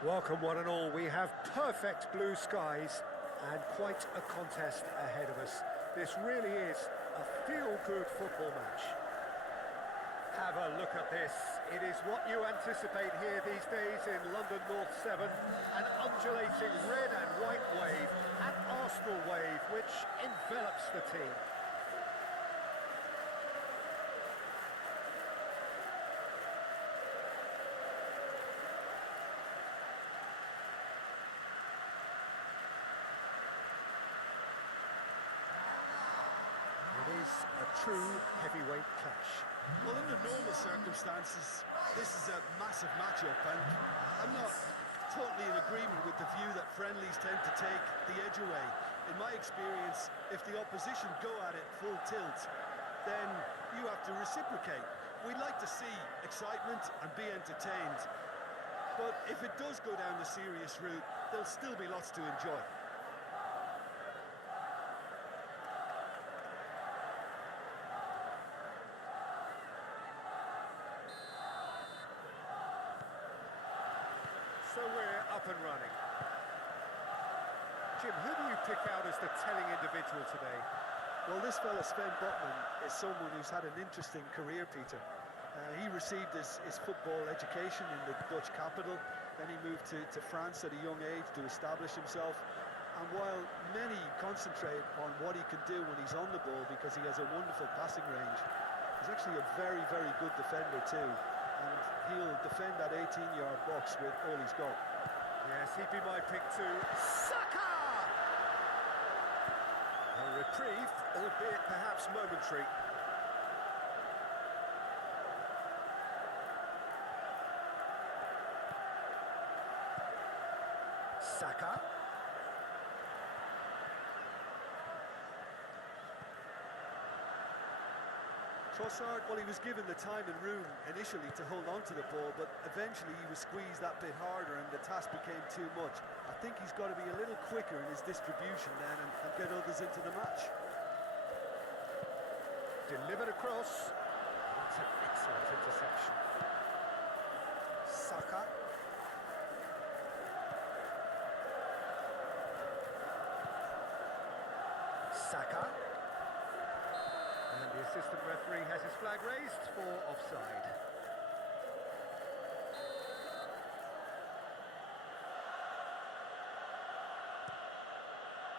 Welcome one and all. We have perfect blue skies and quite a contest ahead of us. This really is a feel-good football match. Have a look at this. It is what you anticipate here these days in London North 7. An undulating red and white wave, an Arsenal wave which envelops the team. It is a true heavyweight clash. Well, under normal circumstances, this is a massive matchup, and I'm not totally in agreement with the view that friendlies tend to take the edge away. In my experience, if the opposition go at it full tilt, then you have to reciprocate. We'd like to see excitement and be entertained, but if it does go down the serious route, there'll still be lots to enjoy. So we're up and running. Jim, who do you pick out as the telling individual today? Well, this fella, Sven Botman, is someone who's had an interesting career, Peter. He received his football education in the Dutch capital, then he moved to France at a young age to establish himself. And while many concentrate on what he can do when he's on the ball because he has a wonderful passing range, he's actually a very, very good defender too. And he'll defend that 18-yard box with all he's got. Yes, he'd be my pick too. Saka! A reprieve, albeit perhaps momentary. Saka. Trossard, well, he was given the time and room initially to hold on to the ball, but eventually he was squeezed that bit harder and the task became too much. I think he's got to be a little quicker in his distribution then and get others into the match. Delivered across. That's an excellent interception. Saka. Saka. And the assistant referee has his flag raised for offside.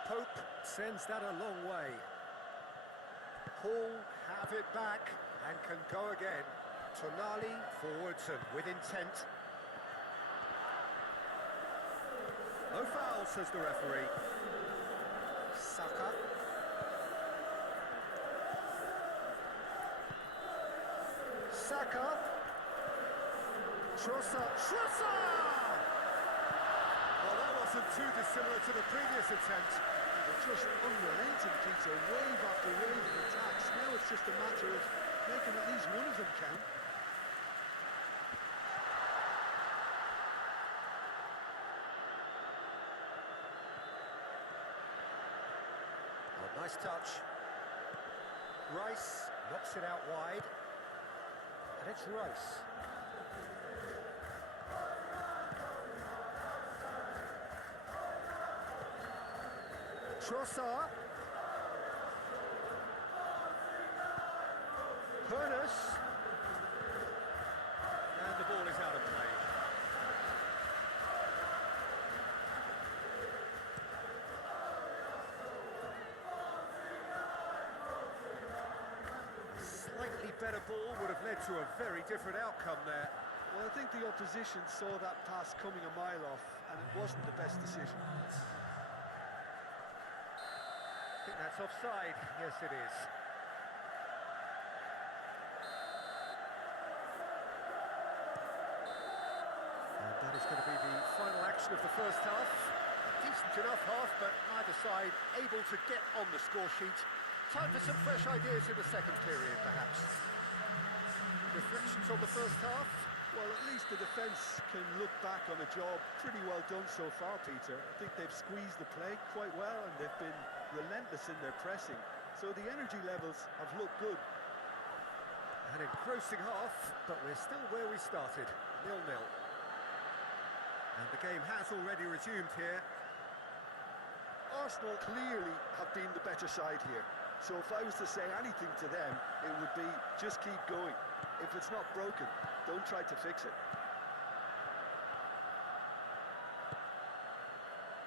Pope sends that a long way. Hall have it back and can go again. Tonali forwards and with intent. No foul, says the referee. Saka. Saka. Trossard. Trossard! Well, that wasn't too dissimilar to the previous attempt. They're just unrelenting, Peter. Wave after wave of attacks. Now it's just a matter of making at least one of them count. Oh, nice touch. Rice knocks it out wide. And it's Rice. Trossard. Pernus. And the ball is out of play. Slightly better ball would have led to a very different outcome there. Well, I think the opposition saw that pass coming a mile off, and it wasn't the best decision. I think that's offside. Yes, it is. And that is going to be the final action of the first half. A decent enough half, but neither side able to get on the score sheet. Time for some fresh ideas in the second period, perhaps. Reflections on the first half? Well, at least the defence can look back on a job pretty well done so far, Peter. I think they've squeezed the play quite well and they've been relentless in their pressing. So the energy levels have looked good. An engrossing half, but we're still where we started, 0-0. And The game has already resumed here. Arsenal clearly have been the better side here. So if I was to say anything to them, it would be just keep going. If it's not broken, don't try to fix it.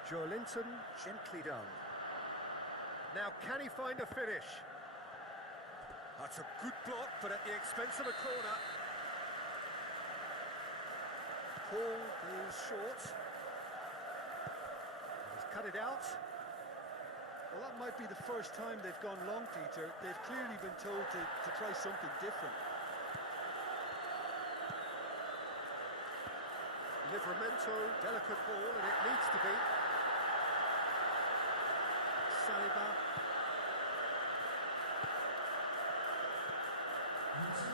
Joelinton, gently done. Now, can he find a finish? That's a good block, but at the expense of a corner. Paul is short. He's cut it out. Well, that might be the first time they've gone long, Peter. They've clearly been told to try something different. Livramento, delicate ball, and it needs to be. Saliba.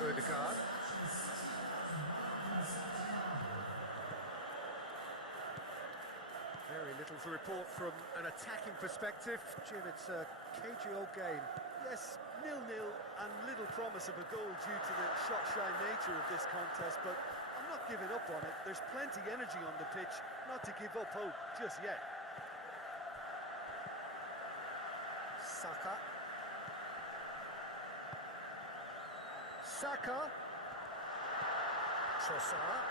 Odegaard. Very little to report from an attacking perspective. Jim, it's a cagey old game. Yes, 0-0 and little promise of a goal due to the shot-shy nature of this contest, but I'm not giving up on it. There's plenty energy on the pitch, not to give up hope just yet. Saka. Saka. Trossard.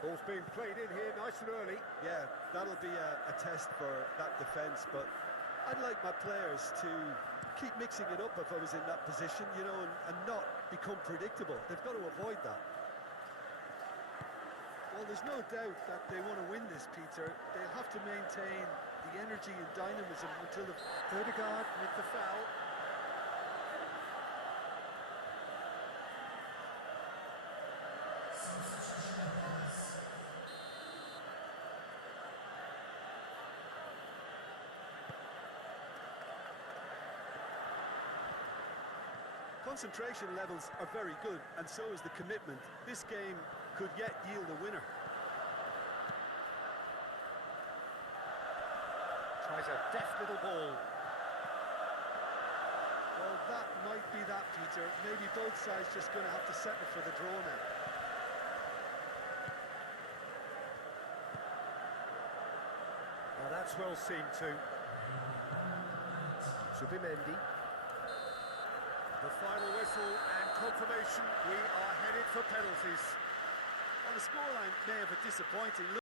Ball's being played in here nice and early. Yeah, that'll be a test for that defence, but I'd like my players to keep mixing it up if I was in that position, you know, and not become predictable. They've got to avoid that. Well, there's no doubt that they want to win this, Peter. They'll have to maintain the energy and dynamism until the... Odegaard with the foul. Concentration levels are very good, and so is the commitment. This game could yet yield a winner. Tries a deft little ball. Well, that might be that, Peter. Maybe both sides just going to have to settle for the draw now. Now that's well seen too. Subimendi. The final whistle and confirmation, we are headed for penalties. Well, the scoreline may have a disappointing look.